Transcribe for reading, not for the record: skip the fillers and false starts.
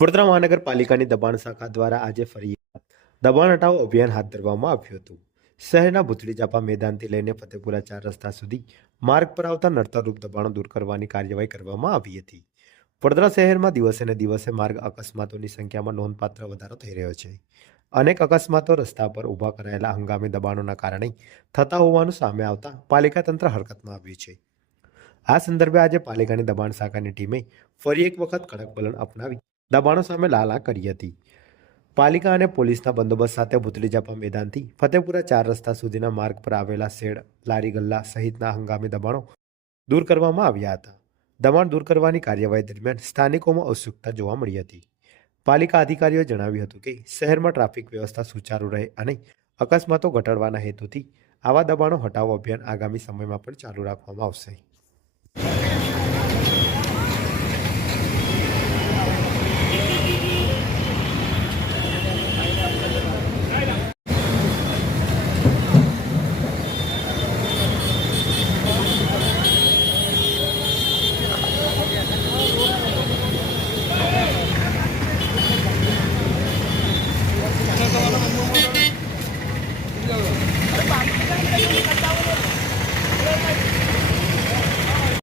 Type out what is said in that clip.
વડોદરા મહાનગરપાલિકાની દબાણ શાખા દ્વારા આજે ફરી દબાણ હટાવો અભિયાન હાથ ધરવામાં આવ્યું હતું. શહેરના ભૂતળી ચાપા મેદાનથી લઈને ફતેપુરા 4 રસ્તા સુધી માર્ગ પર આવતા નડતરરૂપ દબાણો દૂર કરવાની કાર્યવાહી કરવામાં આવી હતી. વડોદરા શહેરમાં દિવસે ને દિવસે માર્ગ અકસ્માતોની સંખ્યામાં નોંધપાત્ર વધારો થઈ રહ્યો છે. અનેક અકસ્માતો રસ્તા પર ઊભા કરાયેલા હંગામી દબાણોના કારણે થતા હોવાનું સામે આવતા પાલિકા તંત્ર હરકતમાં આવ્યું છે. આ સંદર્ભે આજે પાલિકાની દબાણ શાખાની ટીમે ફરી એક વખત કડક વલણ અપનાવી દબાણો સામે લાલા કરી હતી. પાલિકા અને પોલીસના બંદોબસ્ત સાથે ભૂતળી ચાપા મેદાનથી ફતેપુરા 4 રસ્તા સુધીના માર્ગ પર આવેલા શેડ, લારી ગલ્લા સહિતના હંગામી દબાણો દૂર કરવામાં આવ્યા હતા. દબાણ દૂર કરવાની કાર્યવાહી દરમિયાન સ્થાનિકોમાં ઉત્સુકતા જોવા મળી હતી. પાલિકા અધિકારીઓએ જણાવ્યું હતું કે શહેરમાં ટ્રાફિક વ્યવસ્થા સુચારુ રહે અને અકસ્માતો ઘટાડવાના હેતુથી આવા દબાણો હટાવો અભિયાન આગામી સમયમાં પણ ચાલુ રાખવામાં આવશે.